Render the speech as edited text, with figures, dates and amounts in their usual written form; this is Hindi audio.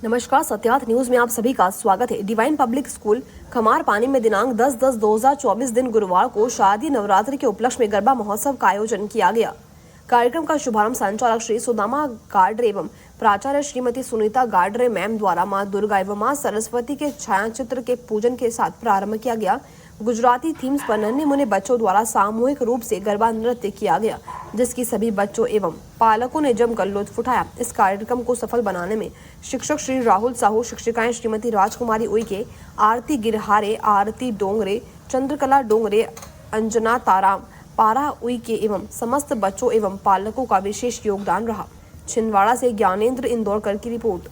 नमस्कार, सत्यार्थ न्यूज में आप सभी का स्वागत है। डिवाइन पब्लिक स्कूल खमार पानी में दिनांक 10/10/2024 दिन गुरुवार को शारदीय नवरात्रि के उपलक्ष्य में गरबा महोत्सव का आयोजन किया गया। कार्यक्रम का शुभारंभ संचालक श्री सुदामा गाडरे एवं प्राचार्य श्रीमती सुनीता गाडरे मैम द्वारा मां दुर्गा एवं मां सरस्वती के छायाचित्र के पूजन के साथ प्रारंभ किया गया। गुजराती थीम्स पर नन्हे मुन्ने बच्चों द्वारा सामूहिक रूप से गरबा नृत्य किया गया, जिसकी सभी बच्चों एवं पालकों ने जमकर लुत्फ उठाया। इस कार्यक्रम को सफल बनाने में शिक्षक श्री राहुल साहू, शिक्षिकाएं श्रीमती राजकुमारी उइके, आरती गिरहारे, आरती डोंगरे, चंद्रकला डोंगरे, अंजना ताराम, पारा उइके एवं समस्त बच्चों एवं पालकों का विशेष योगदान रहा। छिंदवाड़ा से ज्ञानेंद्र इंदौरकर की रिपोर्ट।